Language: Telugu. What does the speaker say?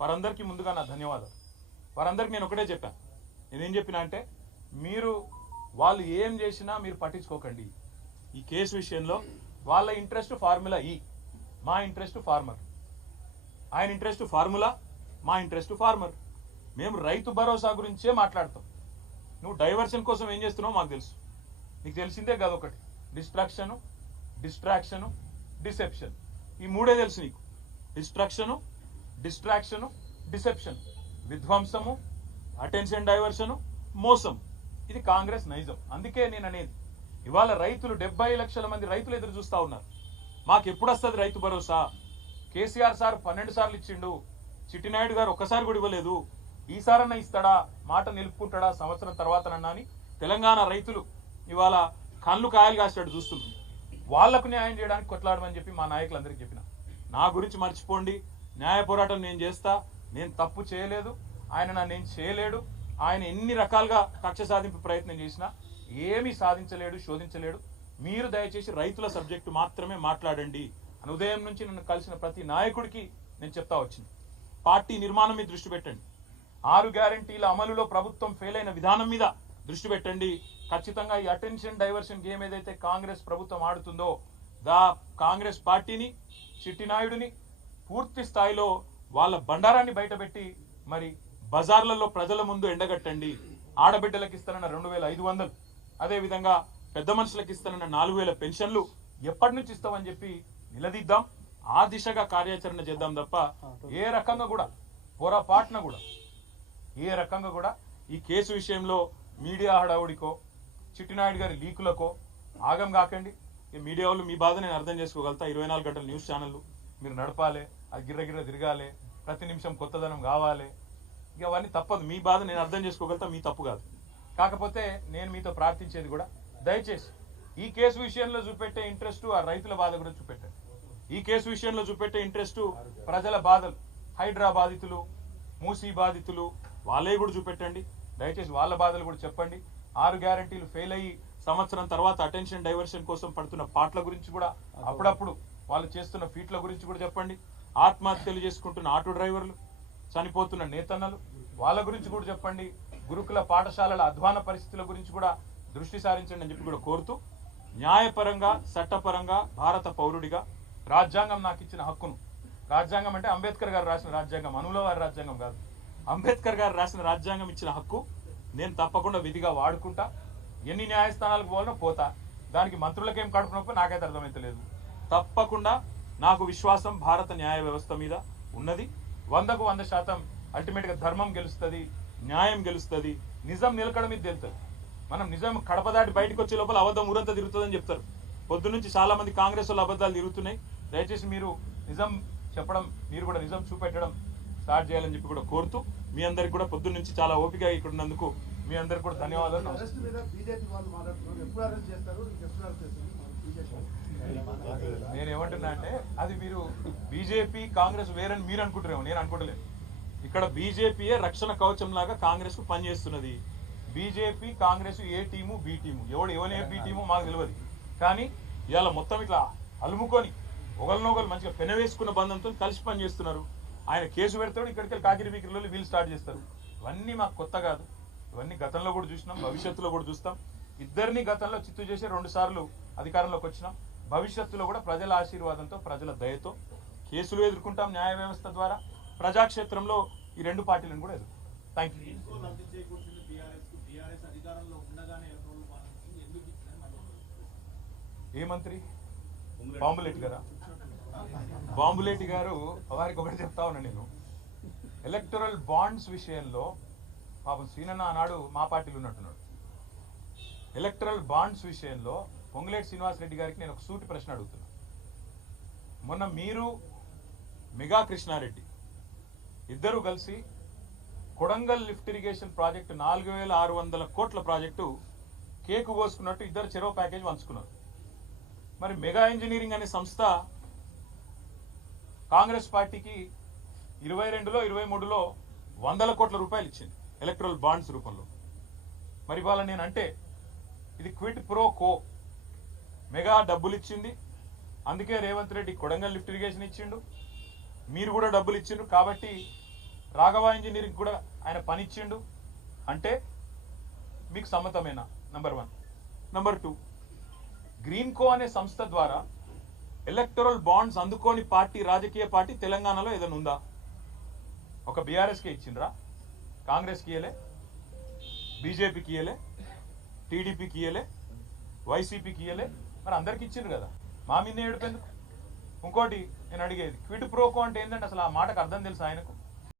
వారందరికీ ముందుగా నా ధన్యవాదాలు. వారందరికీ నేను ఒకటే చెప్పాను. నేనేం చెప్పినా అంటే మీరు వాళ్ళు ఏం చేసినా మీరు పట్టించుకోకండి. ఈ కేసు విషయంలో వాళ్ళ ఇంట్రెస్ట్ ఫార్ములా ఈ, మా ఇంట్రెస్ట్ ఫార్మర్. ఆయన ఇంట్రెస్ట్ ఫార్ములా, మా ఇంట్రెస్ట్ ఫార్మర్. మేము రైతు భరోసా గురించే మాట్లాడతాం. నువ్వు డైవర్షన్ కోసం ఏం చేస్తున్నావు మాకు తెలుసు. నీకు తెలిసిందే కాదు ఒకటి, డిస్ట్రాక్షను, డిస్ట్రాక్షను, డిసెప్షన్. ఈ మూడే తెలుసు నీకు. Distraction, distraction, deception. విధ్వంసము, అటెన్షన్ డైవర్షను, మోసం. ఇది కాంగ్రెస్ నైజం. అందుకే నేను అనేది ఇవాళ రైతులు 70 లక్షల మంది రైతులు ఎదురు చూస్తా ఉన్నారు. మాకు ఎప్పుడు వస్తుంది రైతు భరోసా? కేసీఆర్ సార్ 12 సార్లు ఇచ్చిండు, చిట్టినాయుడు గారు ఒక్కసారి కూడా ఇవ్వలేదు. ఈసారన్నా ఇస్తాడా, మాట నిలుపుకుంటాడా సంవత్సరం తర్వాతనన్నా అని తెలంగాణ రైతులు ఇవాళ కళ్ళు కాయలు కాసాడు చూస్తున్నారు. వాళ్లకు న్యాయం చేయడానికి కొట్లాడమని చెప్పి మా నాయకులందరికీ చెప్పిన. నా గురించి మర్చిపోండి, న్యాయ పోరాటం నేను చేస్తా, నేను తప్పు చేయలేదు, ఆయన నన్ను చేయలేడు. ఆయన ఎన్ని రకాలుగా కక్ష సాధింపు ప్రయత్నం చేసినా ఏమీ సాధించలేడు, శోధించలేడు. మీరు దయచేసి రైతుల సబ్జెక్టు మాత్రమే మాట్లాడండి అని ఉదయం నుంచి నన్ను కలిసిన ప్రతి నాయకుడికి నేను చెప్తా వచ్చింది. పార్టీ నిర్మాణం మీద దృష్టి పెట్టండి, 6 గ్యారంటీల అమలులో ప్రభుత్వం ఫెయిల్ అయిన విధానం మీద దృష్టి పెట్టండి. ఖచ్చితంగా ఈ అటెన్షన్ డైవర్షన్ గేమ్ ఏదైతే కాంగ్రెస్ ప్రభుత్వం ఆడుతుందో కాంగ్రెస్ పార్టీని, చిట్టినాయుడిని పూర్తి స్థాయిలో వాళ్ళ బండారాన్ని బయటపెట్టి మరి బజార్లలో ప్రజల ముందు ఎండగట్టండి. ఆడబిడ్డలకు ఇస్తానన్న 2500, అదేవిధంగా పెద్ద మనుషులకు ఇస్తానన్న 4000 పెన్షన్లు ఎప్పటి నుంచి ఇస్తామని చెప్పి నిలదీద్దాం. ఆ దిశగా కార్యాచరణ చేద్దాం తప్ప ఏ రకంగా కూడా పొరపాటున కూడా ఏ రకంగా కూడా ఈ కేసు విషయంలో మీడియా హడావుడికో చిట్టినాయుడు గారి లీకులకో ఆగం కాకండి. ఈ మీడియా వాళ్ళు మీ బాధ నేను అర్థం చేసుకోగలుగుతా. 24 గంటల న్యూస్ ఛానళ్ళు మీరు నడపాలి, అది గిర్రగిర్ర తిరగాలి, ప్రతి నిమిషం కొత్తదనం కావాలి. ఇక అవన్నీ తప్పదు. మీ బాధ నేను అర్థం చేసుకోగలుగుతా, మీ తప్పు కాదు. కాకపోతే నేను మీతో ప్రార్థించేది కూడా దయచేసి ఈ కేసు విషయంలో చూపెట్టే ఇంట్రెస్ట్ ఆ రైతుల బాధ కూడా చూపెట్టండి. ఈ కేసు విషయంలో చూపెట్టే ఇంట్రెస్ట్ ప్రజల బాధలు, హైడ్రా బాధితులు, మూసీ బాధితులు, వాళ్ళే కూడా చూపెట్టండి. దయచేసి వాళ్ళ బాధలు కూడా చెప్పండి. 6 గ్యారంటీలు ఫెయిల్ అయ్యి సంవత్సరం తర్వాత అటెన్షన్ డైవర్షన్ కోసం పడుతున్న పాటల గురించి కూడా, అప్పుడప్పుడు వాళ్ళు చేస్తున్న ఫీట్ల గురించి కూడా చెప్పండి. ఆత్మహత్యలు చేసుకుంటున్న ఆటో డ్రైవర్లు, చనిపోతున్న నేతన్నలు, వాళ్ళ గురించి కూడా చెప్పండి. గురుకుల పాఠశాలల అధ్వాన పరిస్థితుల గురించి కూడా దృష్టి సారించండి అని చెప్పి కూడా కోరుతూ, న్యాయపరంగా చట్టపరంగా భారత పౌరుడిగా రాజ్యాంగం నాకు ఇచ్చిన హక్కును, రాజ్యాంగం అంటే అంబేద్కర్ గారు రాసిన రాజ్యాంగం, అనుల వారి రాజ్యాంగం కాదు, అంబేద్కర్ గారు రాసిన రాజ్యాంగం ఇచ్చిన హక్కు నేను తప్పకుండా విధిగా వాడుకుంటా. ఎన్ని న్యాయస్థానాలకు పోవాలనో పోతా. దానికి మంత్రులకేం కడుపునొప్పి నాకైతే అర్థమైతలేదు. తప్పకుండా నాకు విశ్వాసం భారత న్యాయ వ్యవస్థ మీద ఉన్నది. 100కు 100% అల్టిమేట్గా ధర్మం గెలుస్తుంది, న్యాయం గెలుస్తుంది, నిజం నిలకడ మీద తెలుస్తుంది. మనం నిజం కడప దాటి బయటకు వచ్చే లోపల అబద్ధం ఊరంతా తిరుగుతుందని చెప్తారు. పొద్దు నుంచి చాలా మంది కాంగ్రెస్ వాళ్ళు అబద్ధాలు తిరుగుతున్నాయి. దయచేసి మీరు నిజం చెప్పడం, మీరు కూడా నిజం చూపెట్టడం స్టార్ట్ చేయాలని చెప్పి కూడా కోరుతూ, మీ అందరికి కూడా పొద్దున్న నుంచి చాలా ఓపిక ఇక్కడ ఉన్నందుకు మీ అందరికి కూడా ధన్యవాదాలు. నేనేమంటున్నా అంటే అది మీరు బీజేపీ కాంగ్రెస్ వేరని మీరు అనుకుంటారేమో, నేను అనుకోవట్లేదు. ఇక్కడ బీజేపీయే రక్షణ కవచం లాగా కాంగ్రెస్ కు పనిచేస్తున్నది. బీజేపీ కాంగ్రెస్ ఏ టీము బి టీము, ఎవరు ఏ బి టీము మాకు తెలియదు. కానీ ఇవాళ మొత్తం ఇట్లా అలుముకొని ఒకరినొకరు మంచిగా పెనవేసుకున్న బంధంతో కలిసి పనిచేస్తున్నారు. ఆయన కేసు పెడతాడు, ఇక్కడికి కాకిరి బీకిరిలో వీళ్ళు స్టార్ట్ చేస్తారు. ఇవన్నీ మాకు కొత్త కాదు. ఇవన్నీ గతంలో కూడా చూసినాం, భవిష్యత్తులో కూడా చూస్తాం. ఇద్దరిని గతంలో చిత్తు చేసి 2 సార్లు అధికారంలోకి వచ్చినాం. భవిష్యత్తులో కూడా ప్రజల ఆశీర్వాదంతో, ప్రజల దయతో కేసులు ఎదుర్కొంటాం. న్యాయ వ్యవస్థ ద్వారా ప్రజాక్షేత్రంలో ఈ 2 పార్టీలను కూడా ఎదుర్కొంటాం. Thank you. ఏ మంత్రి? బాంబులేటి గారా? బాంబులేటి గారు వారికి ఒకటి చెప్తా ఉన్నా నేను. ఎలక్టరల్ బాండ్స్ విషయంలో పాపం శ్రీనన్న ఆనాడు మా పార్టీలో ఉన్నట్టున్నాడు. ఎలక్టరల్ బాండ్స్ విషయంలో పొంగులేటి శ్రీనివాసరెడ్డి గారికి నేను ఒక సూటి ప్రశ్న అడుగుతున్నా. మొన్న మీరు మెగా కృష్ణారెడ్డి ఇద్దరు కలిసి కొడంగల్ లిఫ్ట్ ఇరిగేషన్ ప్రాజెక్టు 4600 కోట్ల ప్రాజెక్టు కేకు కోసుకున్నట్టు ఇద్దరు చెరో ప్యాకేజ్ పంచుకున్నారు. మరి మెగా ఇంజనీరింగ్ అనే సంస్థ కాంగ్రెస్ పార్టీకి 22లో 23లో 100 కోట్ల రూపాయలు ఇచ్చింది ఎలక్ట్రల్ బాండ్స్ రూపంలో. మరి వాళ్ళ నేనంటే ఇది క్విట్ ప్రో కో. మెగా డబ్బులు ఇచ్చింది, అందుకే రేవంత్ రెడ్డి కొడంగల్ లిఫ్ట్ ఇరిగేషన్ ఇచ్చిండు, మీరు కూడా డబ్బులు ఇచ్చిండ్రు. కాబట్టి రాఘవ ఇంజనీరింగ్ కూడా ఆయన పనిచ్చిండు అంటే మీకు సమ్మతమేనా? నంబర్ 1. నంబర్ 2, గ్రీన్ కో అనే సంస్థ ద్వారా ఎలక్టరల్ బాండ్స్ అందుకోని పార్టీ, రాజకీయ పార్టీ తెలంగాణలో ఏదైనా ఉందా? ఒక బీఆర్ఎస్కే ఇచ్చిండ్రా? కాంగ్రెస్కి ఇయ్యలే, బీజేపీకి ఇయ్యలే, టీడీపీకి ఇయ్యలే, వైసీపీకి ఇయ్యలే, మరి అందరికి ఇచ్చిండ్రు కదా, మా మీద ఏడుపెందుకు? ఇంకోటి నేను అడిగేది, క్విడ్ ప్రోకో అంటే ఏంటంటే అసలు ఆ మాటకు అర్థం తెలుసు ఆయనకు?